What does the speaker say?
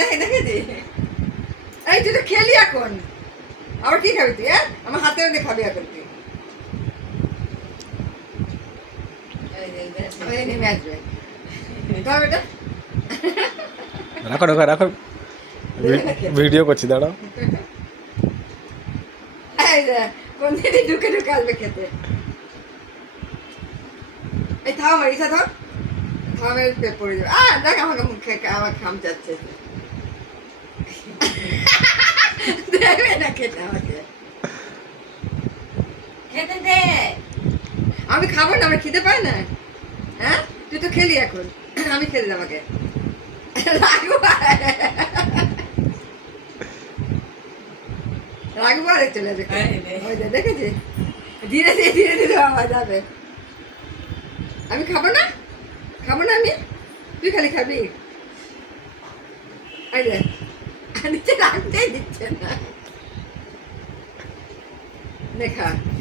দেখে দেখেছি। এই তুই তো খেলি এখন, আবার কি খাবি তুই? হ্যাঁ, আমার হাতে মধ্যে খাবি এখন তুই। নেমে আসবে খাবে এটা। রাখো রাখো রাখো, ভিডিও করছি, দাঁড়াও। এই যে কোন দিকে ঢুকে ঢুকে আসবে খেতে। এই থাম আমার ইচ্ছা, থাম থামের পেট পড়ে যাবে। দেখ আমাকে মুখে আমার খাম যাচ্ছে। দেবে না খেতে আমাকে, খেতে দে। আমি খাবো না, আমার খিদে পায় না। হ্যাঁ তুই তো খেলি এখন, আমি খেতে দে আমাকে। রাখবো আর চলে যাবে। দেখেছি ধীরে ধীরে ধীরে ধীরে আওয়াজ যাবে। আমি খাবো না, খাবো না আমি, তুই খালি খাবি। নিচে রাখতেই দিচ্ছে না, দেখা